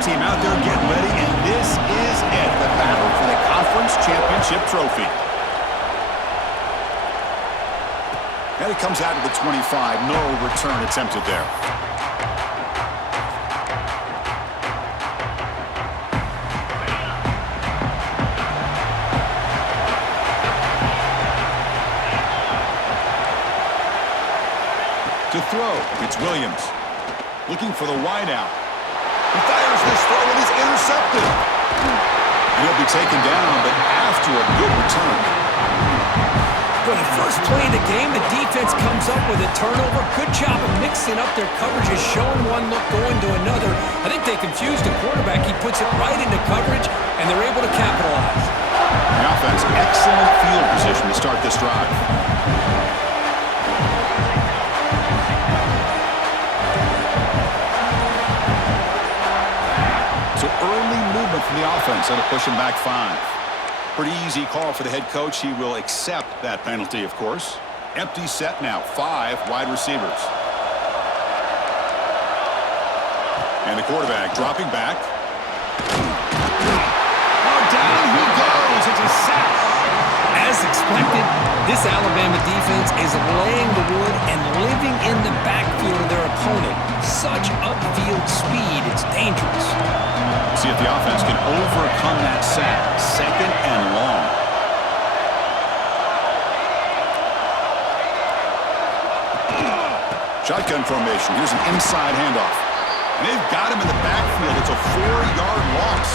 team out there getting ready, and this is it, the battle for the conference championship trophy. And it comes out to the 25. No return attempted there. To throw, it's Williams. Looking for the wideout. He fires this throw and is intercepted. And he'll be taken down, but after a good return. For the first play of the game, the defense comes up with a turnover. Good job of mixing up their coverages, showing one look, going to another. I think they confused the quarterback. He puts it right into coverage, and they're able to capitalize. The offense, excellent field position to start this drive. So early movement from the offense. That'll push him back 5. Pretty easy call for the head coach. He will accept that penalty, of course. Empty set now. 5 wide receivers. And the quarterback dropping back. Oh, down he goes. It's a sack. As expected, this Alabama defense is laying the wood and living in the backfield of their opponent. Such upfield speed, it's dangerous. See if the offense can overcome that sack. 2nd and long. Shotgun formation. Here's an inside handoff. And they've got him in the backfield. It's a 4-yard loss.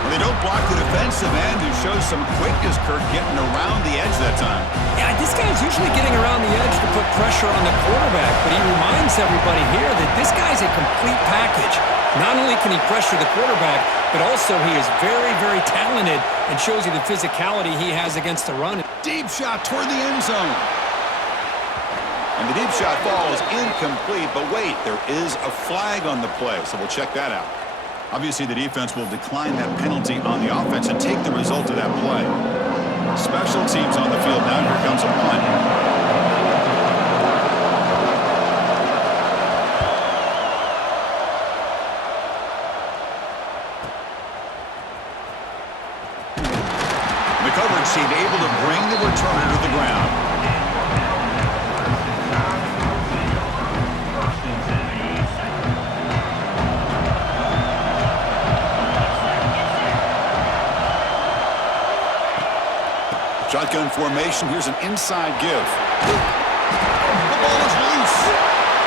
Well, they don't block the defensive end, who shows some quickness, Kirk, getting around the edge that time. Yeah, this guy's usually getting around the edge to put pressure on the quarterback, but he reminds everybody here that this guy's a complete package. Not only can he pressure the quarterback, but also he is very, very talented and shows you the physicality he has against the run. Deep shot toward the end zone. And the deep shot falls incomplete, but wait, there is a flag on the play, so we'll check that out. Obviously, the defense will decline that penalty on the offense and take the result of that play. Special teams on the field now. Here comes a punt. The coverage team able to bring the returner to the ground. Shotgun formation. Here's an inside give. The ball is loose.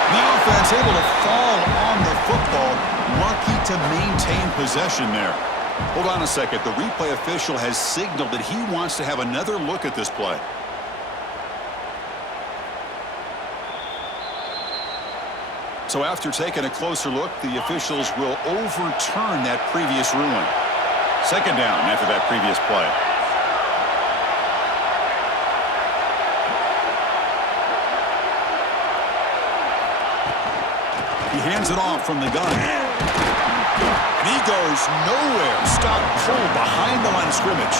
The offense able to fall on the football. Lucky to maintain possession there. Hold on a second. The replay official has signaled that he wants to have another look at this play. So after taking a closer look, the officials will overturn that previous ruling. 2nd down after that previous play. He hands it off from the gun. And he goes nowhere. Stop cold behind the line of scrimmage.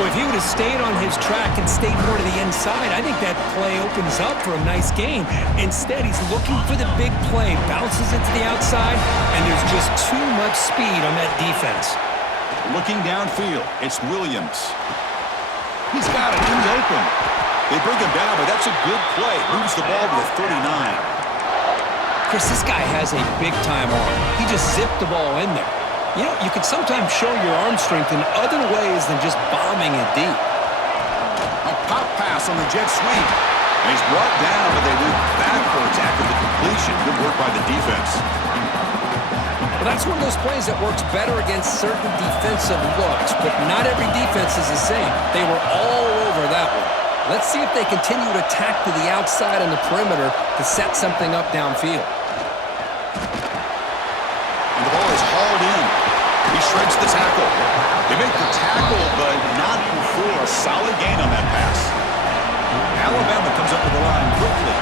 Well, if he would have stayed on his track and stayed more to the inside, I think that play opens up for a nice gain. Instead, he's looking for the big play, bounces it to the outside, and there's just too much speed on that defense. Looking downfield, it's Williams. He's got it in the open. They bring him down, but that's a good play. Moves the ball to the 39. Chris, this guy has a big-time arm. He just zipped the ball in there. You know, you can sometimes show your arm strength in other ways than just bombing it deep. A pop pass on the jet sweep. And he's brought down, but they move backwards after the completion. Good work by the defense. Well, that's one of those plays that works better against certain defensive looks, but not every defense is the same. They were all over that one. Let's see if they continue to attack to the outside on the perimeter to set something up downfield. And the ball is hauled in. He shreds the tackle. They make the tackle, but not before a solid gain on that pass. Alabama comes up with the line quickly.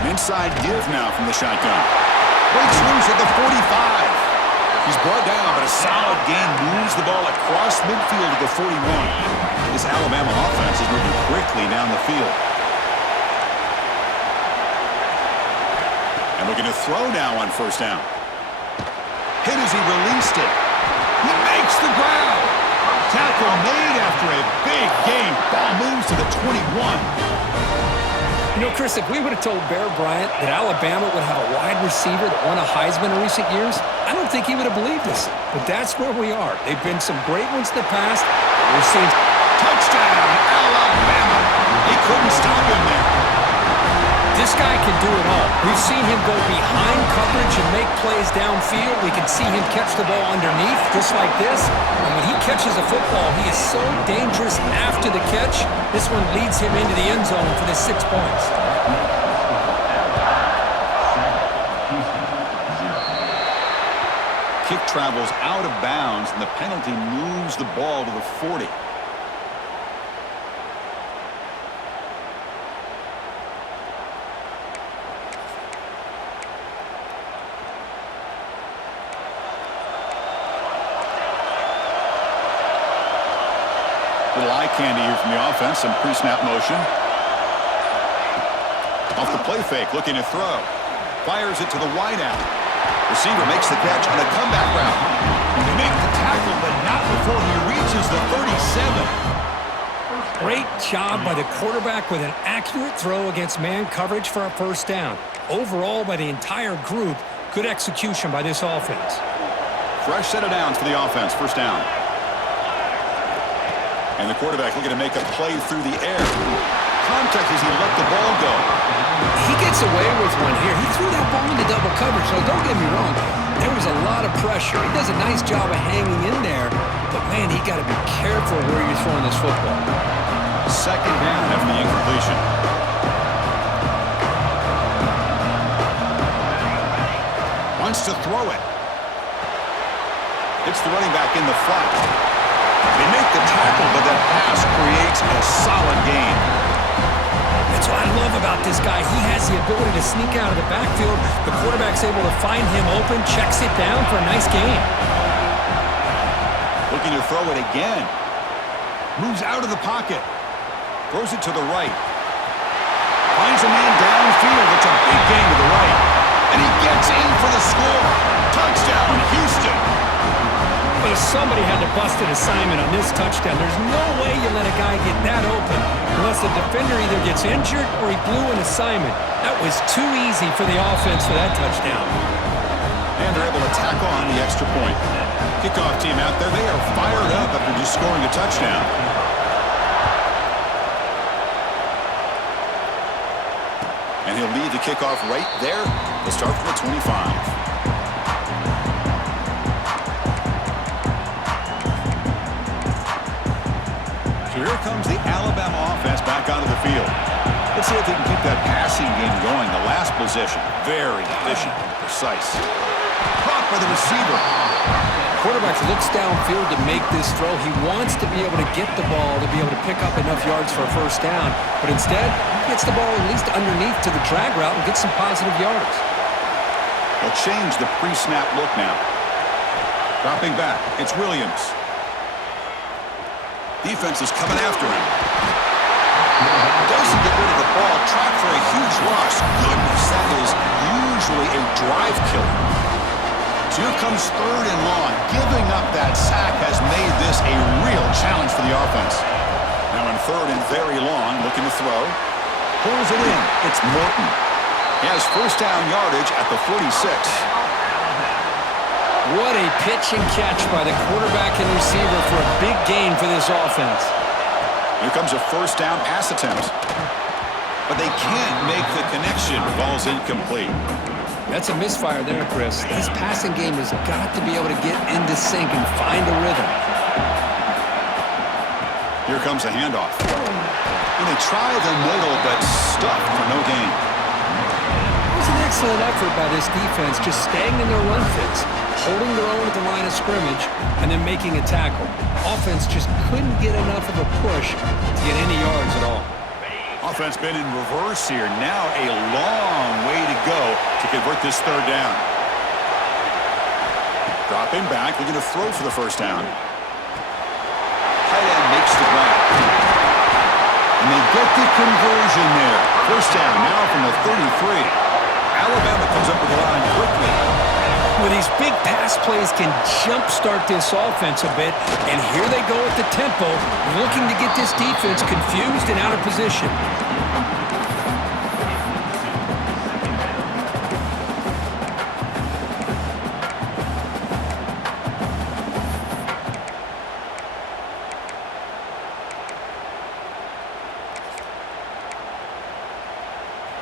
An inside give now from the shotgun. Breaks loose at the 45. He's brought down, but a solid gain moves the ball across midfield to the 41. This Alabama offense is moving quickly down the field. And looking to throw now on first down. Hit as he released it. He makes the grab. Tackle made after a big gain. Ball moves to the 21. You know, Chris, if we would have told Bear Bryant that Alabama would have a wide receiver that won a Heisman in recent years, I don't think he would have believed us. But that's where we are. They've been some great ones in the past. We're seeing touchdown, Alabama. They couldn't stop him there. This guy can do it all. We've seen him go behind coverage and make plays downfield. We can see him catch the ball underneath, just like this. And when he catches a football, he is so dangerous after the catch. This one leads him into the end zone for the 6 points. Kick travels out of bounds, and the penalty moves the ball to the 40. Little eye candy here from the offense, some pre-snap motion. Off the play fake, looking to throw. Fires it to the wideout. Receiver makes the catch on a comeback route. They make the tackle, but not before he reaches the 37. Great job by the quarterback with an accurate throw against man coverage for a first down. Overall, by the entire group, good execution by this offense. Fresh set of downs for the offense, first down. And the quarterback looking to make a play through the air. Contact as he let the ball go. He gets away with one here. He threw that ball into double coverage, so don't get me wrong. There was a lot of pressure. He does a nice job of hanging in there, but, man, he got to be careful where you're throwing this football. Second down after the incompletion. Wants to throw it. It's the running back in the flat. They make the tackle, but that pass creates a solid gain. That's what I love about this guy. He has the ability to sneak out of the backfield. The quarterback's able to find him open, checks it down for a nice gain. Looking to throw it again. Moves out of the pocket. Throws it to the right. Finds a man downfield. It's a big gain to the right. And he gets in for the score. Touchdown, Houston. But if somebody had to bust an assignment on this touchdown, there's no way you let a guy get that open unless the defender either gets injured or he blew an assignment. That was too easy for the offense for that touchdown. And they're able to tack on the extra point. Kickoff team out there, they are fired up after just scoring a touchdown. And he'll lead the kickoff right there. They'll start from the 25. Here comes the Alabama offense back onto the field. Let's see if they can keep that passing game going. The last possession, very efficient and precise. Caught by the receiver. Quarterback looks downfield to make this throw. He wants to be able to get the ball to be able to pick up enough yards for a first down. But instead, he gets the ball at least underneath to the drag route and gets some positive yards. They'll change the pre-snap look now. Dropping back, it's Williams. Defense is coming after him. Doesn't get rid of the ball. Track for a huge loss. Goodness, that is usually a drive killer. So here comes third and long. Giving up that sack has made this a real challenge for the offense. Now in third and very long, looking to throw. Pulls it in. It's Morton. He has first down yardage at the 46. What a pitch and catch by the quarterback and receiver for a big gain for this offense. Here comes a first down pass attempt. But they can't make the connection. Ball's incomplete. That's a misfire there, Chris. This passing game has got to be able to get into sync and find a rhythm. Here comes a handoff. And they try the middle, but stuffed for no gain. It was an excellent effort by this defense, just staying in their run fits, holding their own at the line of scrimmage, and then making a tackle. Offense just couldn't get enough of a push to get any yards at all. Offense been in reverse here. Now a long way to go to convert this third down. Dropping back, looking to throw for the first down. Tight end makes the grab. And they get the conversion there. First down now from the 33. Alabama comes up with the line quickly. Well, these big pass plays can jumpstart this offense a bit, and here they go at the tempo, looking to get this defense confused and out of position.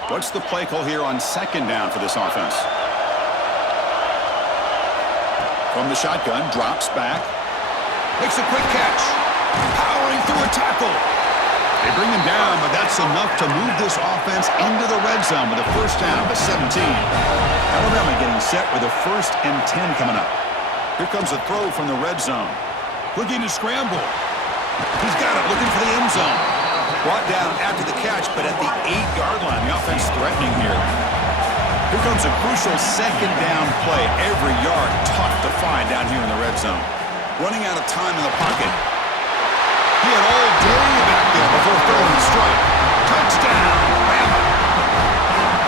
What's the play call here on second down for this offense? From the shotgun, drops back. Makes a quick catch. Powering through a tackle. They bring him down, but that's enough to move this offense into the red zone with a first down to 17. Alabama getting set with a 1st and 10 coming up. Here comes a throw from the red zone. Looking to scramble. He's got it, looking for the end zone. Brought down after the catch, but at the 8-yard line. The offense threatening here. Here comes a crucial second down play. Every yard tough to find down here in the red zone. Running out of time in the pocket. He had all day back there before throwing the strike. Touchdown, Bama.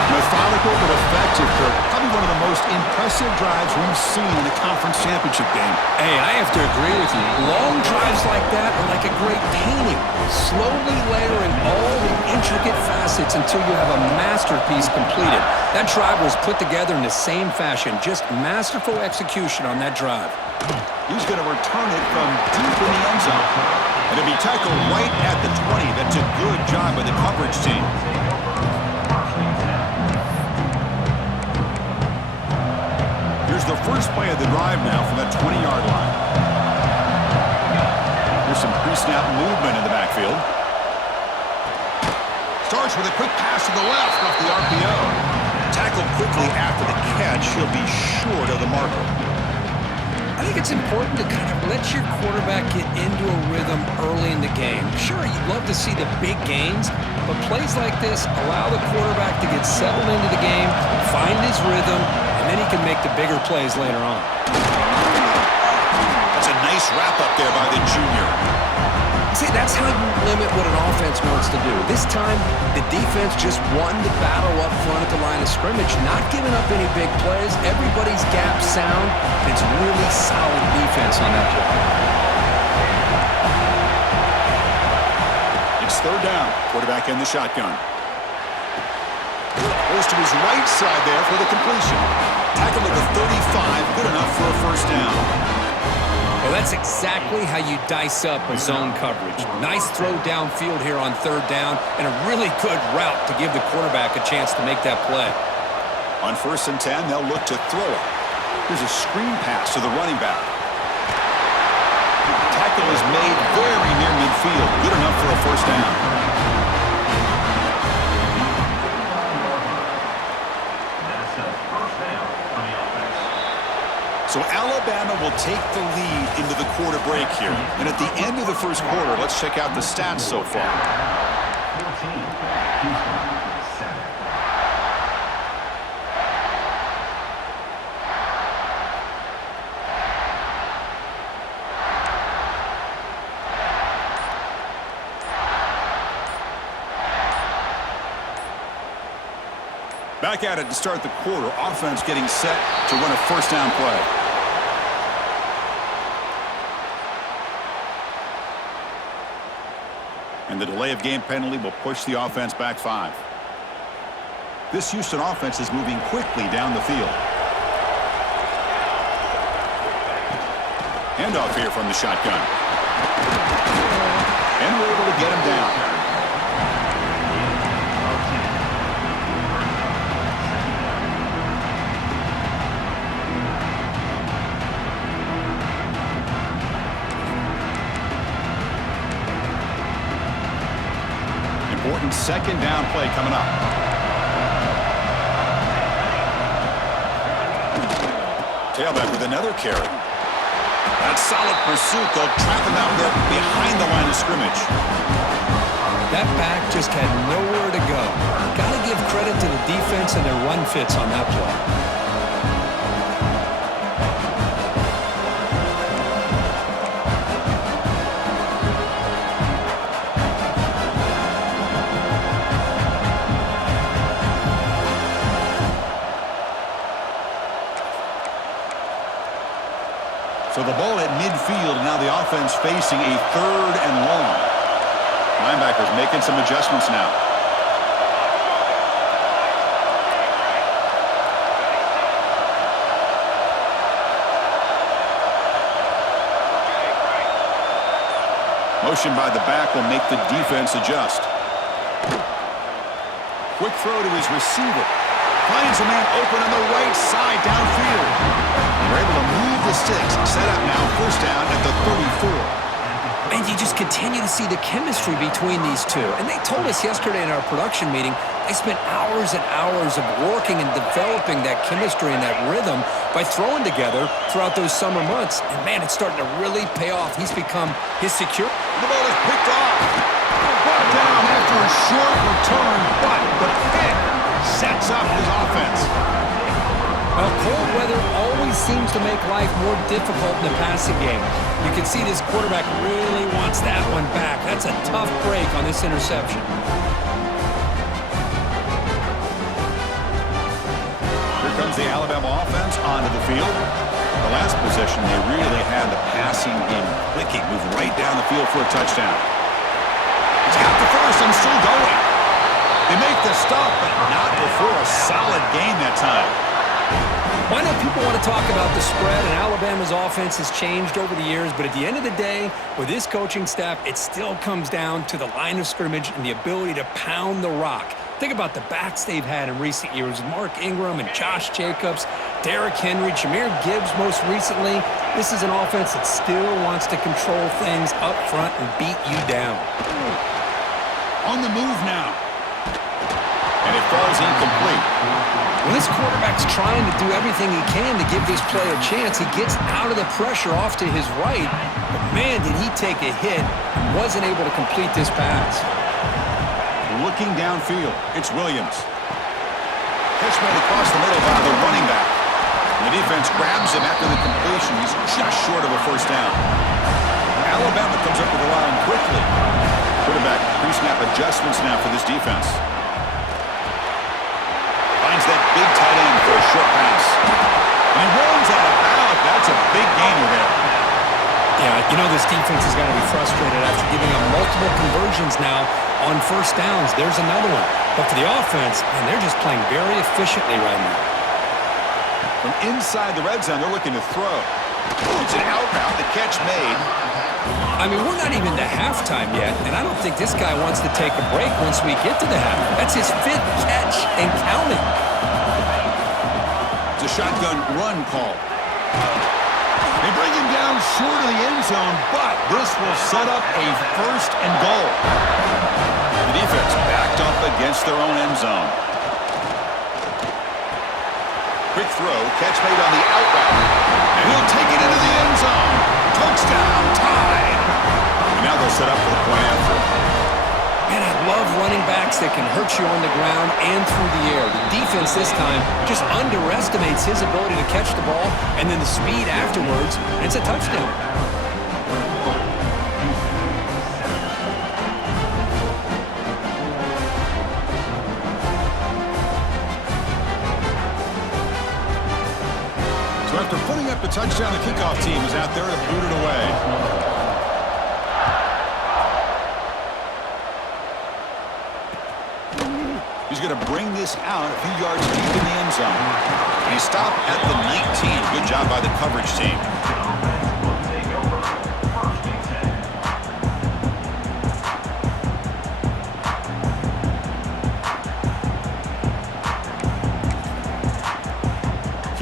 Methodical but effective, Kirk. Probably one of the most impressive drives we've seen in the conference championship game. Hey, I have to agree with you. Long drives like that are like a great painting. Slowly layering all the intricate facets until you have a masterpiece completed. That drive was put together in the same fashion. Just masterful execution on that drive. He's going to return it from deep in the end zone. And it'll be tackled right at the 20. That's a good job by the coverage team. Here's the first play of the drive now from that 20-yard line. Here's some pre-snap movement in the backfield. Starts with a quick pass to the left off the RPO. Tackled quickly after the catch. He'll be short of the marker. I think it's important to kind of let your quarterback get into a rhythm early in the game. Sure, you'd love to see the big gains, but plays like this allow the quarterback to get settled into the game, find his rhythm, and then he can make the bigger plays later on. That's a nice wrap-up there by the junior. See, that's how you limit what an offense wants to do. This time, the defense just won the battle up front at the line of scrimmage, not giving up any big plays. Everybody's gap sound. It's really solid defense on that play. It's third down. Quarterback in the shotgun. Goes to his right side there for the completion. Tackled at the 35. Good enough for a first down. Well, that's exactly how you dice up a zone coverage. Nice throw downfield here on third down, and a really good route to give the quarterback a chance to make that play. On 1st and 10, they'll look to throw it. Here's a screen pass to the running back. Tackle is made very near midfield. Good enough for a first down. So Alabama will take the lead into the quarter break here. And at the end of the first quarter, let's check out the stats so far. Back at it to start the quarter. Offense getting set to run a first down play. And the delay of game penalty will push the offense back 5. This Houston offense is moving quickly down the field. Handoff here from the shotgun. And we're able to get him down. Important second down play coming up. Tailback with another carry. That's solid pursuit. They'll trap him out there behind the line of scrimmage. That back just had nowhere to go. Got to give credit to the defense and their run fits on that play. the ball at midfield, and now the offense facing a 3rd and long. Linebackers making some adjustments now. Motion by the back will make the defense adjust. Quick throw to his receiver. Finds a man open on the right side downfield. They're able to move the sticks. Set up now, first down at the 34. And you just continue to see the chemistry between these two. And they told us yesterday in our production meeting, they spent hours and hours of working and developing that chemistry and that rhythm by throwing together throughout those summer months. And, man, it's starting to really pay off. He's become his secure. The ball is picked off. Brought down after a short return, but the pick sets up his offense. Well, cold weather always seems to make life more difficult in the passing game. You can see this quarterback really wants that one back. That's a tough break on this interception. Here comes the Alabama offense onto the field. The last possession, they really had the passing game clicking. Moved right down the field for a touchdown. It's got the first and still going. They make the stop, but not before a solid game that time. Why not? People want to talk about the spread, and Alabama's offense has changed over the years, but at the end of the day, with this coaching staff, it still comes down to the line of scrimmage and the ability to pound the rock. Think about the backs they've had in recent years, Mark Ingram and Josh Jacobs, Derrick Henry, Jahmyr Gibbs most recently. This is an offense that still wants to control things up front and beat you down. On the move now. And it falls incomplete. When this quarterback's trying to do everything he can to give this play a chance, he gets out of the pressure off to his right, but man, did he take a hit and wasn't able to complete this pass. Looking downfield, it's Williams. Catch made across the middle by the running back. The defense grabs him after the completion. He's just short of a first down. Alabama comes up with the line quickly. Quarterback pre-snap adjustments now for this defense. Finds that big tight end for a short pass. And he rolls out of bounds. That's a big gainer there. Yeah, you know this defense is going to be frustrated after giving up multiple conversions now on first downs. There's another one. But for the offense, man, they're just playing very efficiently right now. From inside the red zone, they're looking to throw. It's an out route. The catch made. I mean, we're not even to halftime yet, and I don't think this guy wants to take a break once we get to the half. That's his 5th catch and counting. It's a shotgun run call. They bring him down short of the end zone, but this will set up a first and goal. The defense backed up against their own end zone. Quick throw, catch made on the out route. And he'll take it into the end zone. Touchdown, tied. And now they'll set up for the point after. Man, I love running backs that can hurt you on the ground and through the air. The defense this time just underestimates his ability to catch the ball, and then the speed afterwards, and it's a touchdown. So after putting up the touchdown, the kickoff team is out there to boot it away. He's going to bring this out a few yards deep in the end zone. And he stopped at the 19. Good job by the coverage team.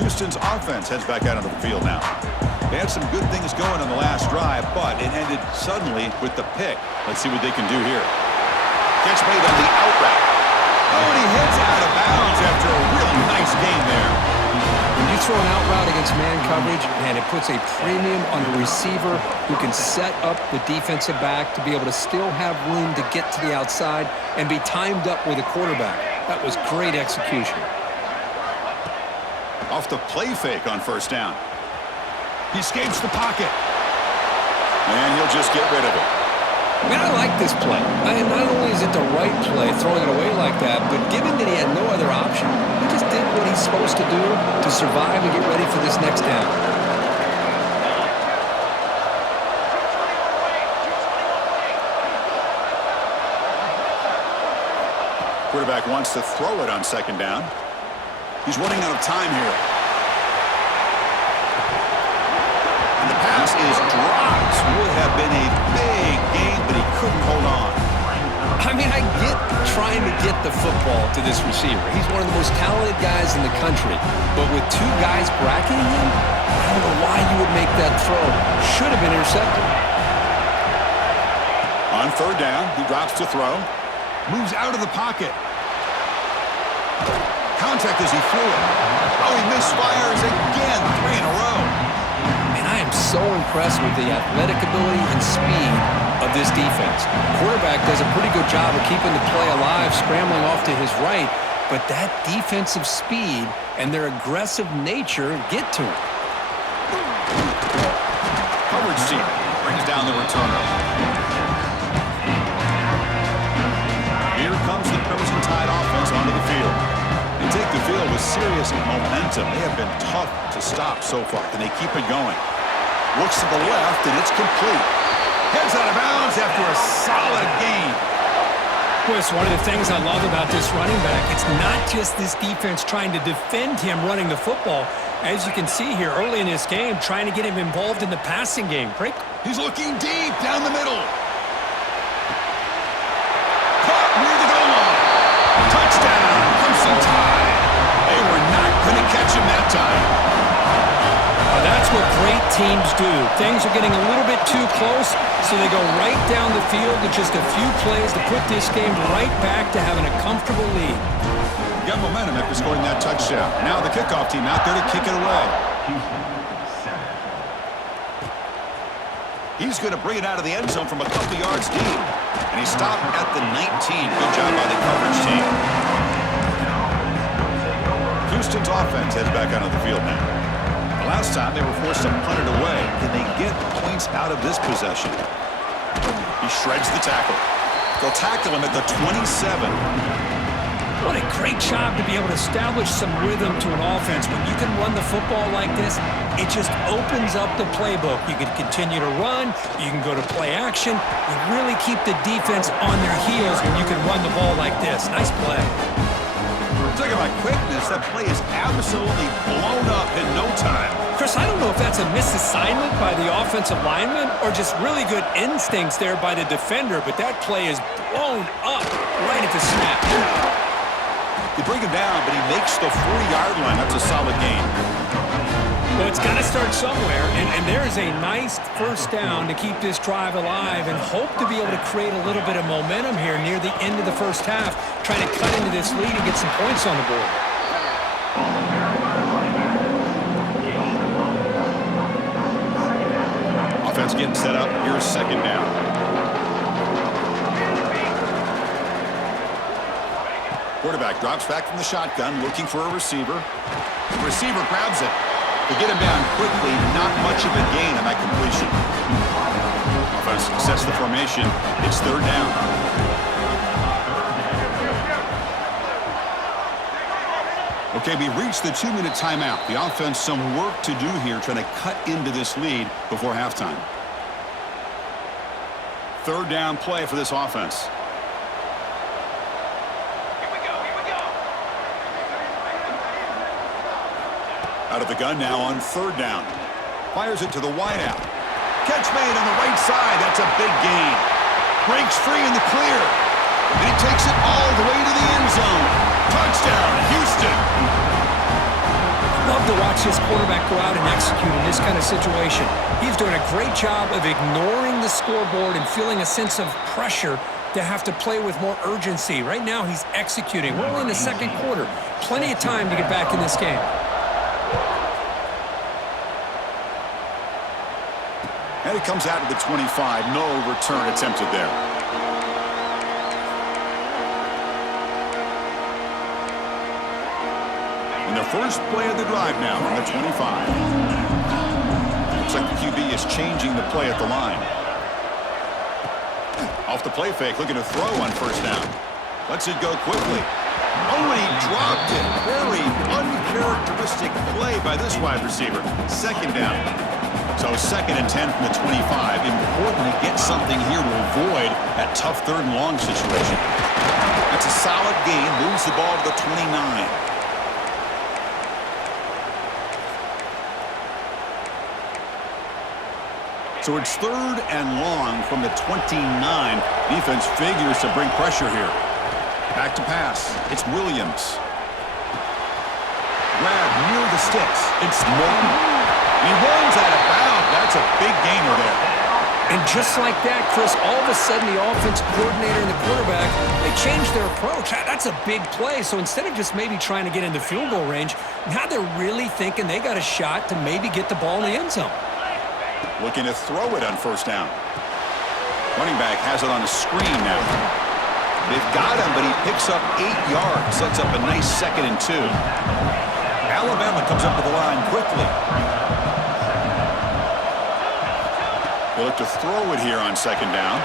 Houston's offense heads back out on the field now. They had some good things going on the last drive, but it ended suddenly with the pick. Let's see what they can do here. Catch made on the out route. Oh, and he heads out of bounds after a really nice game there. When you throw an out route against man coverage, man, it puts a premium on the receiver who can set up the defensive back to be able to still have room to get to the outside and be timed up with a quarterback. That was great execution. Off the play fake on first down. He escapes the pocket. And he'll just get rid of it. Man, I like this play. Not only is it the right play, throwing it away like that, but given that he had no other option, he just did what he's supposed to do to survive and get ready for this next down. Quarterback wants to throw it on second down. He's running out of time here. And the pass is dropped. Would have been a big gain, but he couldn't hold on. I mean, I get trying to get the football to this receiver. He's one of the most talented guys in the country. But with two guys bracketing him, I don't know why you would make that throw. Should have been intercepted. On third down, he drops to throw. Moves out of the pocket. Contact as he threw it. Oh, he misfires again. 3 in a row. Man, I am so impressed with the athletic ability and speed of this defense. Quarterback does a pretty good job of keeping the play alive, scrambling off to his right, but that defensive speed and their aggressive nature get to him. Coverage team brings down the returner. Here comes the Crimson Tide offense onto the field. They take the field with serious momentum. They have been tough to stop so far, and they keep it going. Looks to the left, and it's complete. Heads out of bounds after a solid gain. Well, it's one of the things I love about this running back. It's not just this defense trying to defend him running the football. As you can see here early in this game, trying to get him involved in the passing game. He's looking deep down the middle. Caught near the goal line. Touchdown, Crimson Tide. They were not going to catch him that time. That's what great teams do. Things are getting a little bit too close, so they go right down the field with just a few plays to put this game right back to having a comfortable lead. Got momentum after scoring that touchdown. Now the kickoff team out there to kick it away. He's going to bring it out of the end zone from a couple yards deep. And he stopped at the 19. Good job by the coverage team. Houston's offense heads back out of the field now. Last time they were forced to punt it away. Can they get points out of this possession? He shreds the tackle. They'll tackle him at the 27. What a great job to be able to establish some rhythm to an offense. When you can run the football like this, it just opens up the playbook. You can continue to run. You can go to play action. You really keep the defense on their heels when you can run the ball like this. Nice play. Talking about quickness, that play is absolutely blown up in no time. Chris, I don't know if that's a misassignment by the offensive lineman or just really good instincts there by the defender, but that play is blown up right at the snap. They bring him down, but he makes the 40-yard line. That's a solid gain. Well, it's got to start somewhere, and there's a nice first down to keep this drive alive and hope to be able to create a little bit of momentum here near the end of the first half, trying to cut into this lead and get some points on the board. Offense getting set up. Here's second down. Quarterback drops back from the shotgun, looking for a receiver. The receiver grabs it. To get him down quickly, not much of a gain on that completion. Offense sets the formation. It's third down. Okay, we reached the 2-minute timeout. The offense some work to do here, trying to cut into this lead before halftime. Third down play for this offense. Out of the gun now on third down. Fires it to the wideout. Catch made on the right side. That's a big gain. Breaks free in the clear. And he takes it all the way to the end zone. Touchdown, Houston. Love to watch this quarterback go out and execute in this kind of situation. He's doing a great job of ignoring the scoreboard and feeling a sense of pressure to have to play with more urgency. Right now, he's executing. We're only in the second quarter. Plenty of time to get back in this game. And it comes out to the 25. No return attempted there. And the first play of the drive now from the 25. Looks like the QB is changing the play at the line. Off the play fake, looking to throw on first down. Lets it go quickly. Oh, and he dropped it. Very uncharacteristic play by this wide receiver. Second down. So 2nd and 10 from the 25. Important to get something here to avoid that tough 3rd and long situation. That's a solid gain. Moves the ball to the 29. So it's 3rd and long from the 29. Defense figures to bring pressure here. Back to pass. It's Williams. Grab near the sticks. It's Morton. He runs out of bounds. That's a big gainer there. And just like that, Chris, all of a sudden the offense coordinator and the quarterback, they changed their approach. That's a big play. So instead of just maybe trying to get into field goal range, now they're really thinking they got a shot to maybe get the ball in the end zone. Looking to throw it on 1st down. Running back has it on a screen now. They've got him, but he picks up 8 yards. Sets up a nice 2nd and 2. Alabama comes up to the line quickly. They look to throw it here on 2nd down.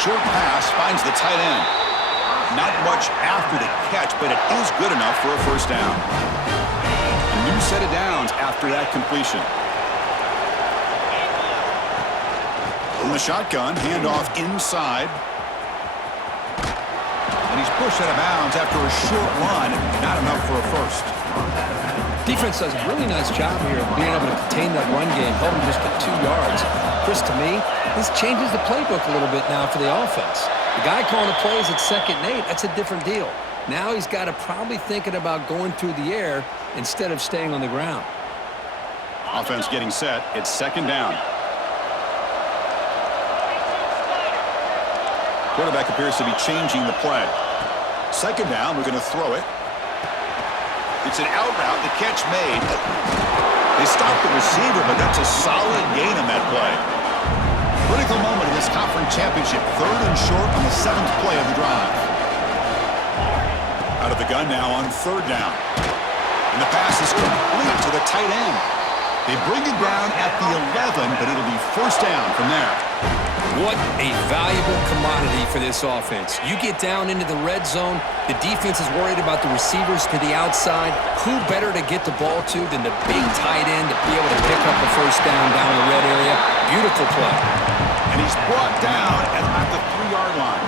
Short pass finds the tight end. Not much after the catch, but it is good enough for a 1st down. A new set of downs after that completion. From the shotgun, handoff inside. And he's pushed out of bounds after a short run. Not enough for a 1st. Defense does a really nice job here of being able to contain that run game, help them just get 2 yards. Chris, to me, this changes the playbook a little bit now for the offense. The guy calling the plays at 2nd and 8, that's a different deal. Now he's got to probably thinking about going through the air instead of staying on the ground. Offense getting set. It's 2nd down. Quarterback appears to be changing the play. 2nd down, we're going to throw it. It's an out route. The catch made. They stopped the receiver, but that's a solid gain on that play. Critical moment in this conference championship. 3rd and short on the 7th play of the drive. Out of the gun now on 3rd down. And the pass is complete to the tight end. They bring it down at the 11, but it'll be 1st down from there. What a valuable commodity for this offense. You get down into the red zone, the defense is worried about the receivers to the outside. Who better to get the ball to than the big tight end to be able to pick up the 1st down down the red area? Beautiful play. And he's brought down at about the 3-yard line.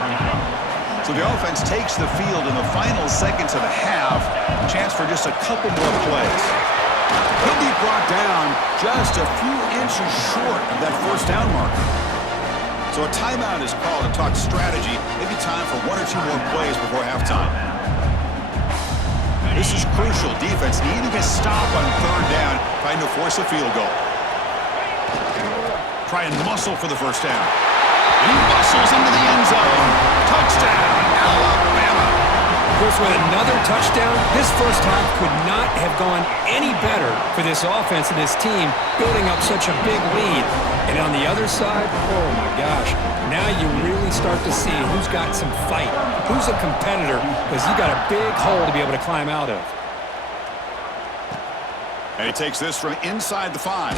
So the offense takes the field in the final seconds of the half. Chance for just a couple more plays. Could be brought down just a few inches short of that 1st down marker. So a timeout is called to talk strategy. Maybe time for 1 or 2 more plays before halftime. This is crucial. Defense needing a stop on 3rd down, trying to force a field goal. Try and muscle for the 1st down. He muscles into the end zone. Touchdown, Alabama. Chris, with another touchdown, this 1st half could not have gone any better for this offense and this team, building up such a big lead. And on the other side, oh my gosh, now you really start to see who's got some fight, who's a competitor, because you got a big hole to be able to climb out of. And he takes this from inside the 5.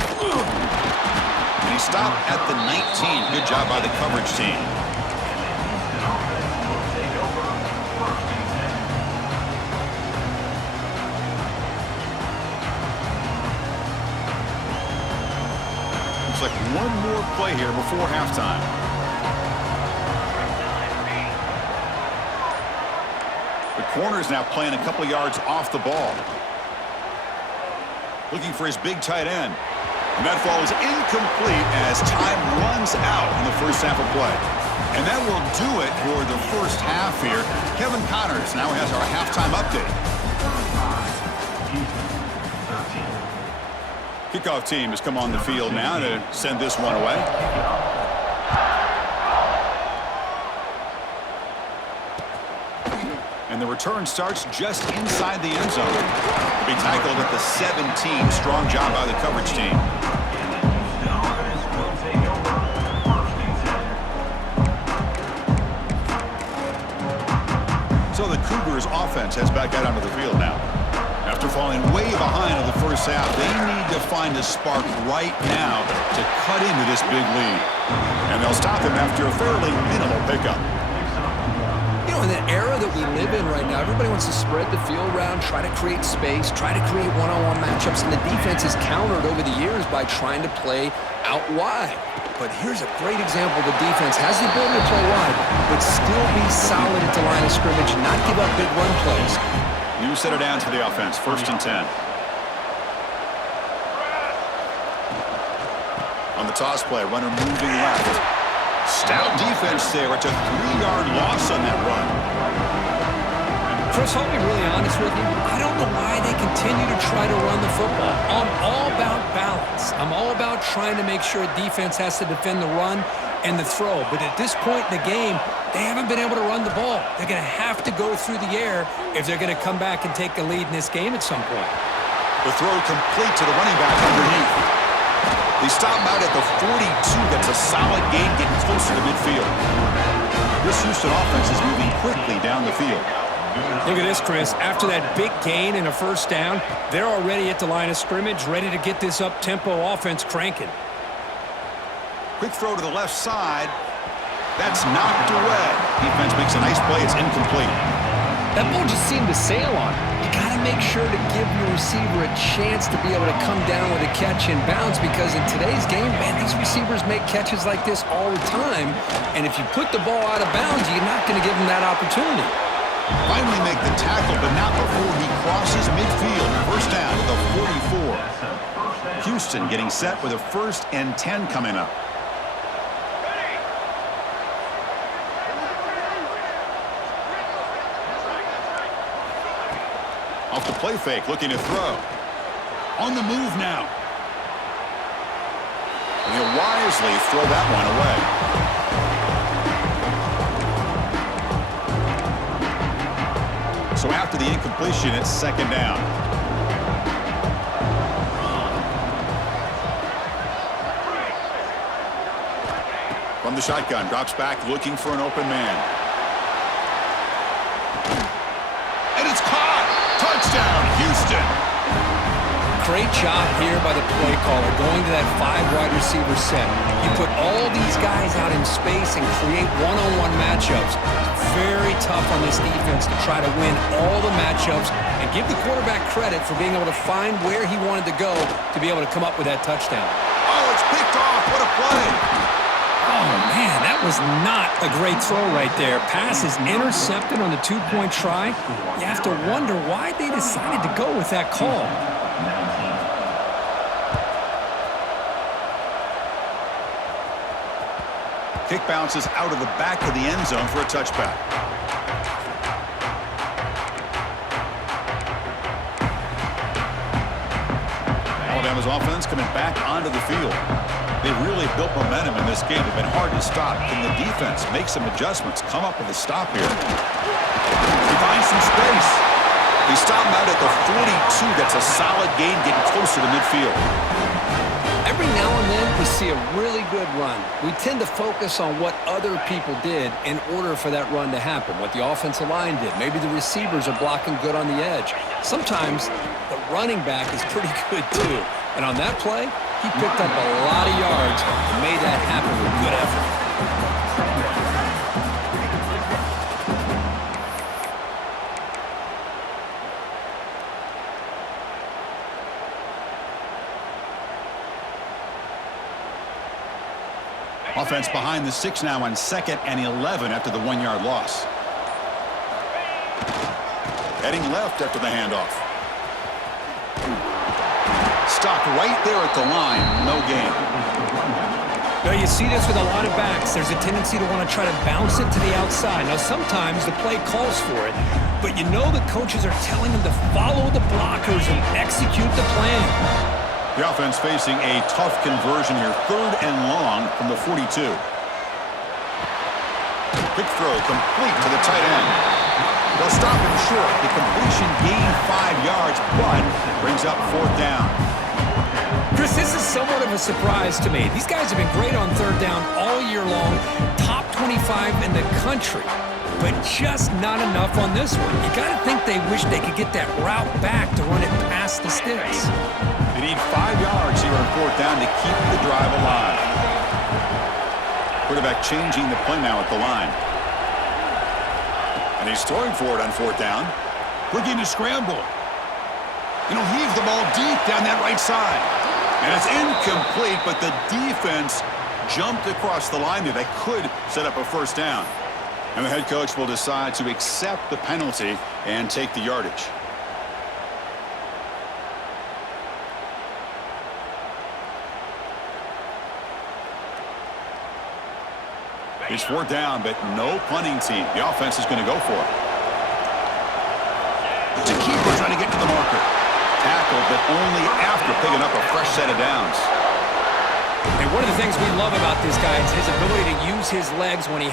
And he stopped at the 19. Good job by the coverage team. Looks like one more play here before halftime. The corner's now playing a couple yards off the ball. Looking for his big tight end. And that ball is incomplete as time runs out in the 1st half of play. And that will do it for the 1st half here. Kevin Connors now has our halftime update. Kickoff team has come on the field now to send this one away. And the return starts just inside the end zone. To be tackled at the 17. Strong job by the coverage team. So the Cougars offense heads back out onto the field now. After falling way behind in the 1st half, they need to find a spark right now to cut into this big lead. And they'll stop him after a fairly minimal pickup. You know, in the era that we live in right now, everybody wants to spread the field around, try to create space, try to create one-on-one matchups, and the defense is countered over the years by trying to play out wide. But here's a great example. The defense has the ability to play wide, but still be solid at the line of scrimmage, not give up big run plays. You set it down to the offense, 1st and 10. On the toss play, runner moving left. Stout defense there. It's a 3-yard loss on that run. Chris, I'll be really honest with you. I don't know why they continue to try to run the football. I'm all about balance. I'm all about trying to make sure defense has to defend the run and the throw. But at this point in the game, they haven't been able to run the ball. They're going to have to go through the air if they're going to come back and take a lead in this game at some point. The throw complete to the running back underneath. They stop him out at the 42. That's a solid gain, getting closer to midfield. This Houston offense is moving quickly down the field. Look at this, Chris. After that big gain and a first down, they're already at the line of scrimmage, ready to get this up-tempo offense cranking. Quick throw to the left side. That's knocked away. Defense makes a nice play. It's incomplete. That ball just seemed to sail on. You got to make sure to give your receiver a chance to be able to come down with a catch and bounce, because in today's game, man, these receivers make catches like this all the time. And if you put the ball out of bounds, you're not going to give them that opportunity. Finally make the tackle, but not before he crosses midfield. First down to the 44. Houston getting set with a 1st and 10 coming up. Off the play fake, looking to throw. On the move now. And he'll wisely throw that one away. So after the incompletion, it's 2nd down. From the shotgun, drops back, looking for an open man. And it's caught! Touchdown, Houston! Great job here by the play caller, going to that 5-wide receiver set. You put all these guys out in space and create one-on-one matchups. Very tough on this defense to try to win all the matchups and give the quarterback credit for being able to find where he wanted to go to be able to come up with that touchdown. Oh, it's picked off. What a play. Oh, man, that was not a great throw right there. Pass is intercepted on the 2-point try. You have to wonder why they decided to go with that call. Kick bounces out of the back of the end zone for a touchback. Alabama's offense coming back onto the field. They really built momentum in this game. It's been hard to stop. Can the defense make some adjustments, come up with a stop here? He finds some space. They stop him out at the 42. That's a solid gain, getting closer to midfield. Every now and then we see a really good run. We tend to focus on what other people did in order for that run to happen, what the offensive line did. Maybe the receivers are blocking good on the edge. Sometimes the running back is pretty good too. And on that play, he picked up a lot of yards and made that happen with good effort. Offense behind the 6 now on 2nd and 11 after the 1-yard loss. Heading left after the handoff. Stopped right there at the line. No gain. Now you see this with a lot of backs. There's a tendency to want to try to bounce it to the outside. Now sometimes the play calls for it, but you know the coaches are telling them to follow the blockers and execute the plan. The offense facing a tough conversion here. 3rd and long from the 42. Quick throw complete to the tight end. They'll stop him short. The completion gained 5 yards, but brings up 4th down. Chris, this is somewhat of a surprise to me. These guys have been great on 3rd down all year long. Top 25 in the country, but just not enough on this one. You got to think they wish they could get that route back to run it past the sticks. They need 5 yards here on 4th down to keep the drive alive. Quarterback changing the play now at the line. And And he's throwing for it on fourth down. Looking to scramble. He'll heave the ball deep down that right side. And it's incomplete, but the defense jumped across the line there. They could set up a first down. And the head coach will decide to accept the penalty and take the yardage. It's fourth down, but no punting team. The offense is going to go for it. It's a keeper trying to get to the marker. Tackled, but only after picking up a fresh set of downs. And one of the things we love about this guy is his ability to use his legs when he...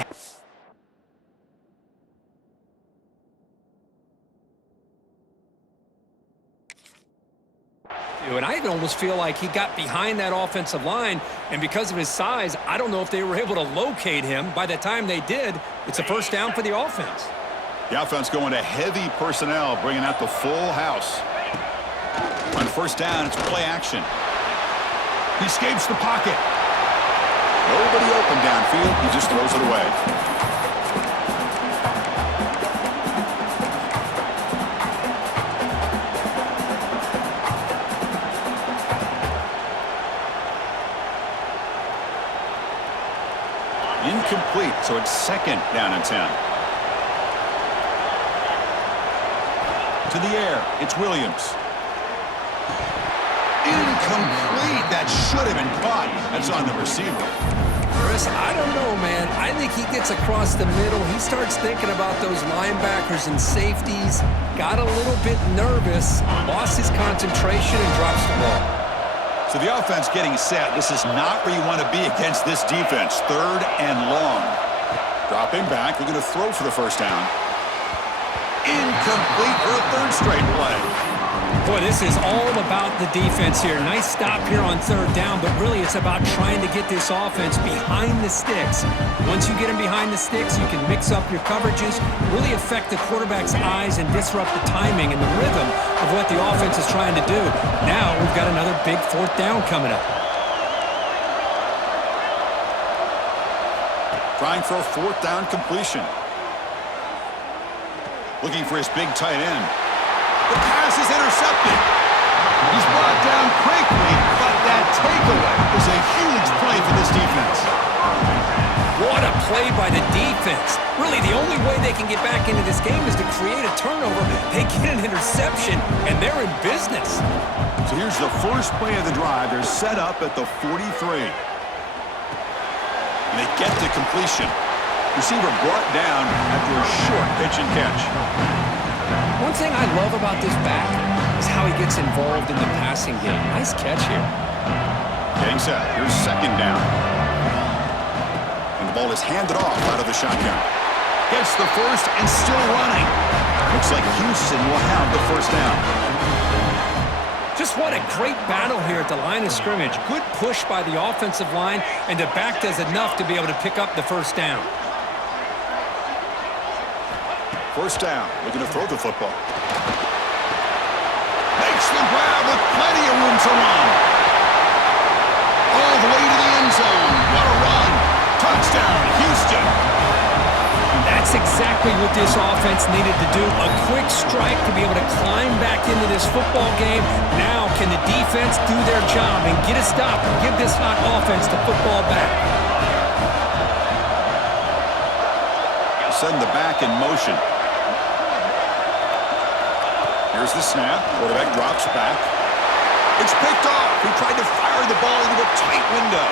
And I almost feel like he got behind that offensive line, and because of his size, I don't know if they were able to locate him. By the time they did, it's a first down for the offense. The offense going to heavy personnel, bringing out the full house. On first down, it's play action. He escapes the pocket. Nobody open downfield. He just throws it away. Incomplete, so it's second down and 10. To the air, it's Williams. Incomplete. That should have been caught. That's on the receiver. Chris, I don't know, man. I think he gets across the middle. He starts thinking about those linebackers and safeties. Got a little bit nervous, lost his concentration, and drops the ball. So the offense getting set. This is not where you want to be against this defense. Third and long. Dropping back. They're going to throw for the first down. Incomplete for a third straight play. Boy, this is all about the defense here. Nice stop here on third down, but really it's about trying to get this offense behind the sticks. Once you get them behind the sticks, you can mix up your coverages, really affect the quarterback's eyes and disrupt the timing and the rhythm of what the offense is trying to do. Now we've got another big fourth down coming up. Trying for a fourth down completion. Looking for his big tight end. The pass is intercepted. He's brought down quickly, but that takeaway is a huge play for this defense. What a play by the defense. Really, the only way they can get back into this game is to create a turnover. They get an interception, and they're in business. So here's the first play of the drive. They're set up at the 43. And they get to completion. Receiver brought down after a short pitch and catch. One thing I love about this back is how he gets involved in the passing game. Nice catch here. Getting set. Here's second down. And the ball is handed off out of the shotgun. Gets the first and still running. Looks like Houston will have the first down. Just what a great battle here at the line of scrimmage. Good push by the offensive line, and the back does enough to be able to pick up the first down. First down, looking to throw the football. Makes the grab with plenty of room to run. All the way to the end zone. What a run. Touchdown, Houston. That's exactly what this offense needed to do. A quick strike to be able to climb back into this football game. Now can the defense do their job and get a stop and give this hot offense the football back? Send the back in motion. Here's the snap. Quarterback drops back. It's picked off. He tried to fire the ball into a tight window.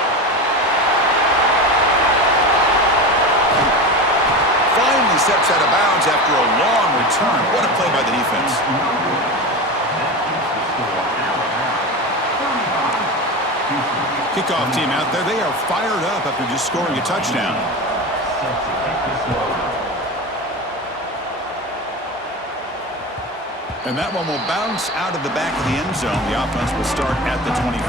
Finally steps out of bounds after a long return. What a play by the defense. Kickoff team out there. They are fired up after just scoring a touchdown. And that one will bounce out of the back of the end zone. The offense will start at the 25.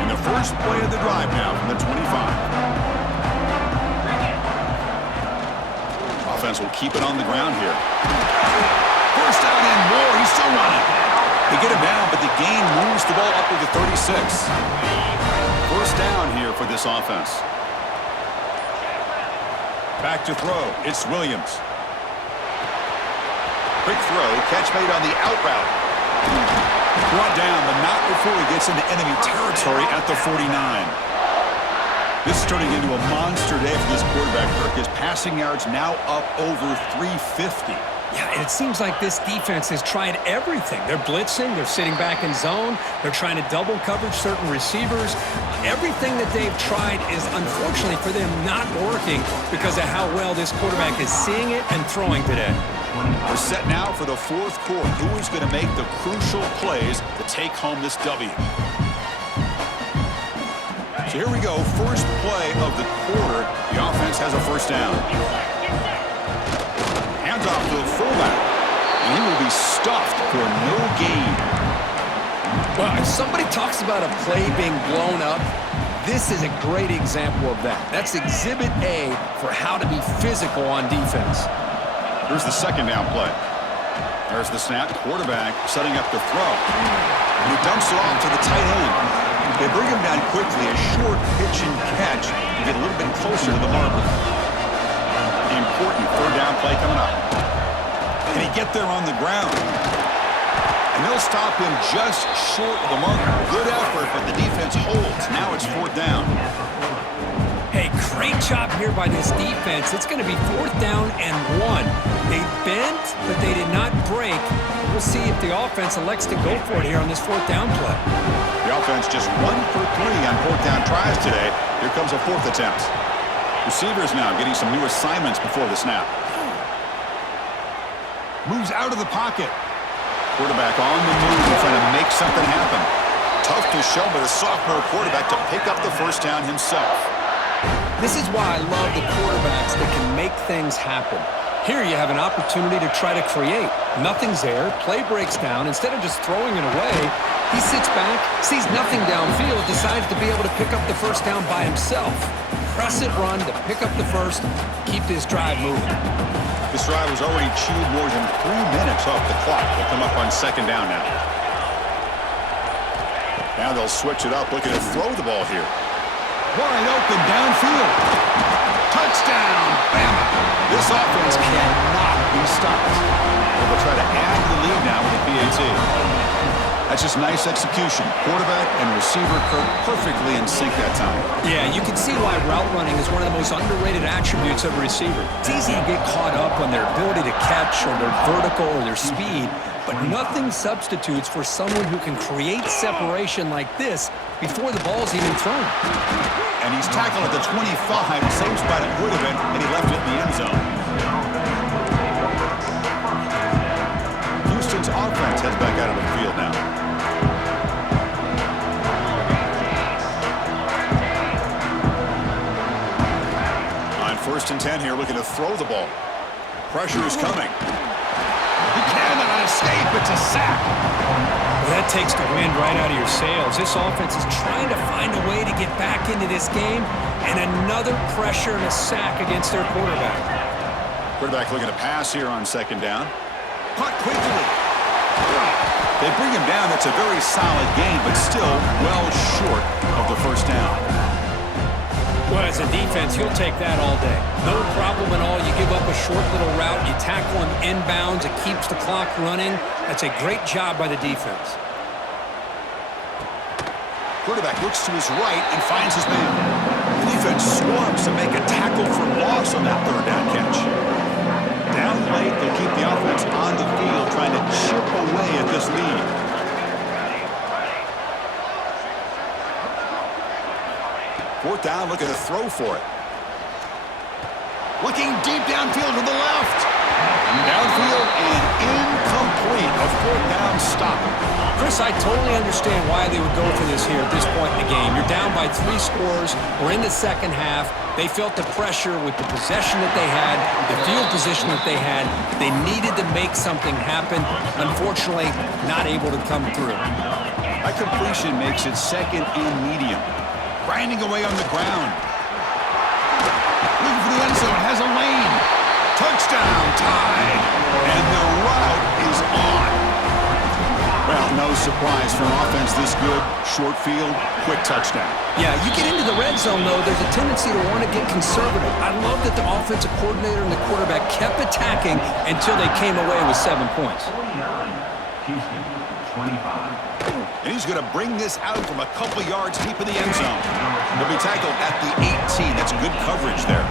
And the first play of the drive now from the 25. Offense will keep it on the ground here. First down and more. He's still running. They get him down, but the gain moves the ball up to the 36. First down here for this offense. Back to throw. It's Williams. Quick throw. Catch made on the out route. Brought down, but not before he gets into enemy territory at the 49. This is turning into a monster day for this quarterback, Kirk. His passing yards now up over 350. Yeah, and it seems like this defense has tried everything. They're blitzing, they're sitting back in zone, they're trying to double coverage certain receivers. Everything that they've tried is, unfortunately for them, not working because of how well this quarterback is seeing it and throwing today. We're set now for the fourth quarter. Who is going to make the crucial plays to take home this W? So here we go. First play of the quarter. The offense has a first down. Hands off to the fullback. And he will be stuffed for no gain. Well, if somebody talks about a play being blown up, this is a great example of that. That's exhibit A for how to be physical on defense. Here's the second down play. There's the snap. Quarterback setting up the throw. And he dumps it off to the tight end. They bring him down quickly. A short pitch and catch to get a little bit closer to the marker. Important third down play coming up. Can he get there on the ground? And they'll stop him just short of the marker. Good effort, but the defense holds. Now it's fourth down. Hey, great job here by this defense. It's going to be fourth down and 1. They bent, but they did not break. We'll see if the offense elects to go for it here on this fourth down play. The offense just 1 for 3 on fourth down tries today. Here comes a fourth attempt. Receivers now getting some new assignments before the snap. Moves out of the pocket. Quarterback on the move, trying to make something happen. Tough to show by the sophomore quarterback to pick up the first down himself. This is why I love the quarterbacks that can make things happen. Here you have an opportunity to try to create. Nothing's there. Play breaks down. Instead of just throwing it away, he sits back, sees nothing downfield, decides to be able to pick up the first down by himself. Press it run to pick up the first, keep this drive moving. This drive has already chewed more than 3 minutes off the clock. They'll come up on second down now. Now they'll switch it up, looking to throw the ball here. Wide open downfield. Touchdown, Bama. This offense cannot be stopped. They will try to add to the lead now with a PAT. That's just nice execution. Quarterback and receiver Kirk perfectly in sync that time. Yeah, you can see why route running is one of the most underrated attributes of a receiver. It's easy to get caught up on their ability to catch or their vertical or their speed, but nothing substitutes for someone who can create separation like this before the ball's even thrown. And he's tackled at the 25, same spot it would have been, and he left it in the end zone. Houston's offense heads back out of the field now. On 1st and 10 here, looking to throw the ball. Pressure is coming. He cannot escape. It's a sack. Well, that takes the wind right out of your sails. This offense is trying to find a way to get back into this game, and another pressure and a sack against their quarterback. Quarterback looking to pass here on second down. Caught quickly. They bring him down. That's a very solid game, but still well short of the first down. Well, as a defense, you'll take that all day. No problem at all. You give up a short little route. You tackle him inbounds. It keeps the clock running. That's a great job by the defense. Quarterback looks to his right and finds his man. The defense swarms to make a tackle for loss on that third down catch. Down late, they'll keep the offense on the field, trying to chip away at this lead. Fourth down, looking to throw for it. Looking deep downfield to the left. Downfield and incomplete. A fourth down stop. Chris, I totally understand why they would go for this here at this point in the game. You're down by 3 scores. We're in the second half. They felt the pressure with the possession that they had, the field position that they had. They needed to make something happen. Unfortunately, not able to come through. A completion makes it second and medium. Grinding away on the ground. Looking for the end zone. Has a lane. Touchdown. Tied. And the route is on. Well, Well, no surprise for an offense this good. Short field, quick touchdown. Yeah, you get into the red zone, though, there's a tendency to want to get conservative. I love that the offensive coordinator and the quarterback kept attacking until they came away with 7 points. And he's going to bring this out from a couple yards deep in the end zone. He'll be tackled at the 18. That's good coverage there.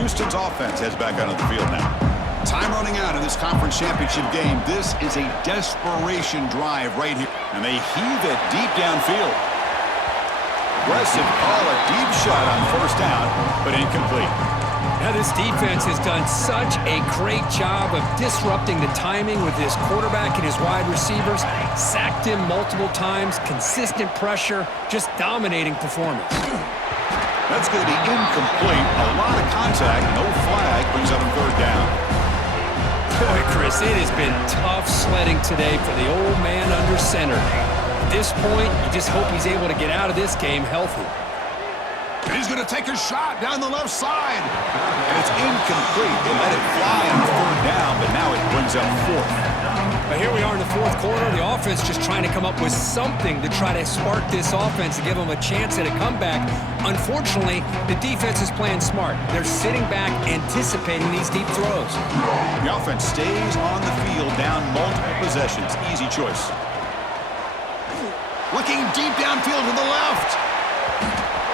Houston's offense heads back onto the field now. Time running out in this conference championship game. This is a desperation drive right here. And they heave it deep downfield. Aggressive call, a deep shot on first down, but incomplete. Now this defense has done such a great job of disrupting the timing with his quarterback and his wide receivers. Sacked him multiple times, consistent pressure, just dominating performance. That's going to be incomplete. A lot of contact, no flag, brings up third down. Boy, Chris, it has been tough sledding today for the old man under center. At this point, you just hope he's able to get out of this game healthy. And he's going to take a shot down the left side. And it's incomplete. They let it fly on third down, but now it brings up fourth. But here we are in the fourth quarter. The offense just trying to come up with something to try to spark this offense and give them a chance at a comeback. Unfortunately, the defense is playing smart. They're sitting back, anticipating these deep throws. The offense stays on the field down multiple possessions. Easy choice. Looking deep downfield to the left.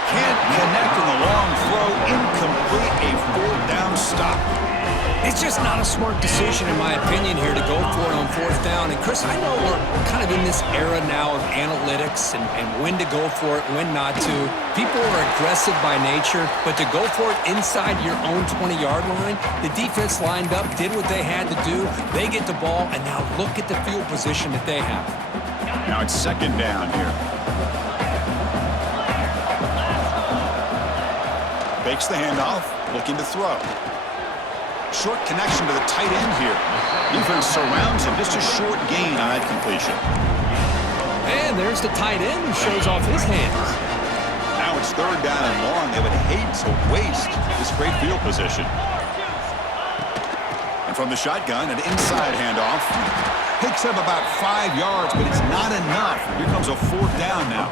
Can't connect in the long throw. Incomplete. A fourth down stop. It's just not a smart decision, in my opinion, here to go for it on fourth down. And, Chris, I know we're kind of in this era now of analytics and when to go for it, when not to. People are aggressive by nature, but to go for it inside your own 20-yard line, the defense lined up, did what they had to do. They get the ball, and now look at the field position that they have. Now it's second down here. Fakes the handoff, looking to throw. Short connection to the tight end here. Defense surrounds him. Just a short gain on that completion. And there's the tight end who shows off his hands. Now it's third down and long. They would hate to waste this great field position. And from the shotgun, an inside handoff. Picks up about 5 yards, but it's not enough. Here comes a fourth down now.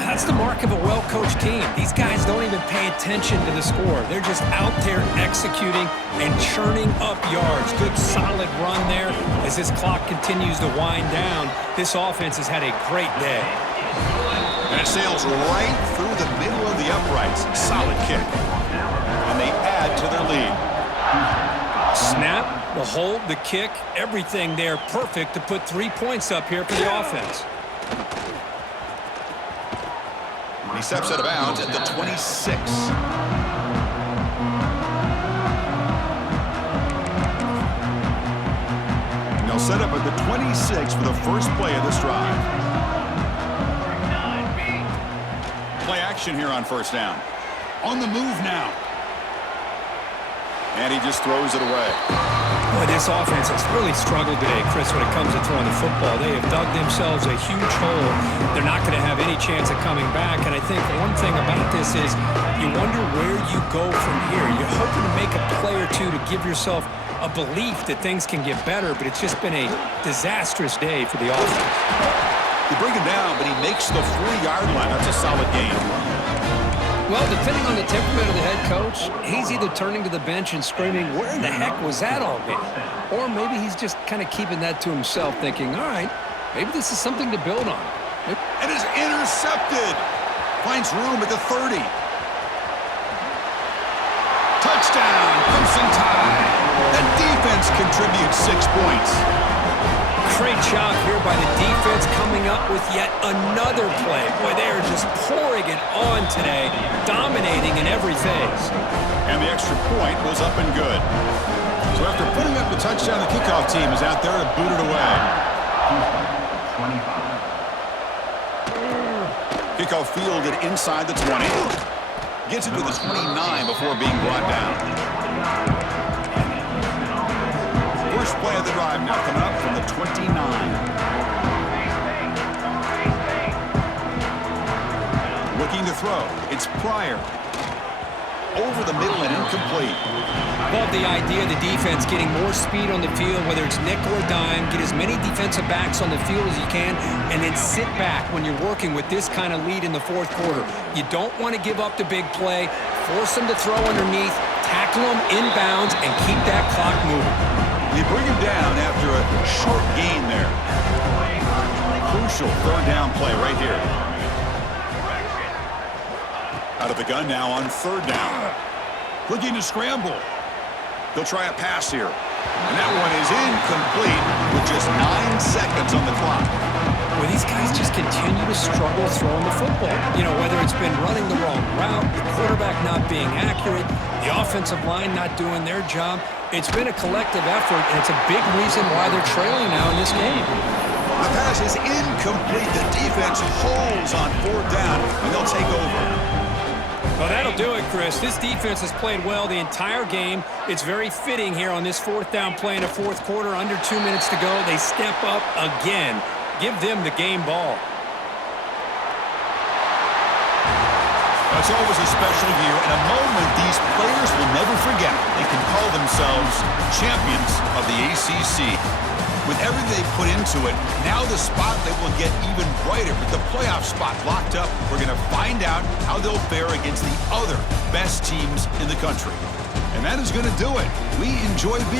That's the mark of a well-coached team. These guys don't even pay attention to the score. They're just out there executing and churning up yards. Good, solid run there as this clock continues to wind down. This offense has had a great day. And it sails right through the middle of the uprights. Solid kick. And they add to their lead. Snap, the hold, the kick, everything there perfect to put 3 points up here for the offense. He steps out of bounds at the 26. And they'll set up at the 26 for the first play of this drive. Play action here on first down. On the move now. And he just throws it away. Boy, this offense has really struggled today, Chris, when it comes to throwing the football. They have dug themselves a huge hole. They're not going to have any chance of coming back. And I think one thing about this is you wonder where you go from here. You're hoping to make a play or two to give yourself a belief that things can get better, but it's just been a disastrous day for the offense. You bring him down, but he makes the 40-yard line. That's a solid game. Well, depending on the temperament of the head coach, he's either turning to the bench and screaming, where in the heck was that all game? Or maybe he's just kind of keeping that to himself, thinking, all right, maybe this is something to build on. It is intercepted. Finds room at the 30. Touchdown, Crimson Tide. The defense contributes 6 points. Great job here by the defense coming up with yet another play. Boy, they are just pouring it on today, dominating in every phase. And the extra point was up and good. So after putting up the touchdown, the kickoff team is out there to boot it away. 25. Kickoff fielded inside the 20. Gets it to the 29 before being brought down. First play of the drive now coming up from the 29. Looking to throw. It's Pryor. over the middle and incomplete. Love the idea of the defense getting more speed on the field, whether it's nickel or dime, get as many defensive backs on the field as you can, and then sit back when you're working with this kind of lead in the fourth quarter. You don't want to give up the big play, force them to throw underneath, tackle them inbounds, and keep that clock moving. You bring him down after a short gain there. Crucial third down play right here. Out of the gun now on third down. Looking to scramble. They'll try a pass here. And that one is incomplete with just 9 seconds on the clock. Well, these guys just continue to struggle throwing the football. You know, whether it's been running the wrong route, the quarterback not being accurate, the offensive line not doing their job. It's been a collective effort, and it's a big reason why they're trailing now in this game. The pass is incomplete. The defense holds on fourth down, and they'll take over. Well, that'll do it, Chris. This defense has played well the entire game. It's very fitting here on this fourth down play in the fourth quarter. Under 2 minutes to go, they step up again. Give them the game ball. It's always a special year and a moment these players will never forget. They can call themselves champions of the ACC. With everything they put into it, now the spotlight will get even brighter. With the playoff spot locked up, we're going to find out how they'll fare against the other best teams in the country. And that is going to do it. We enjoy being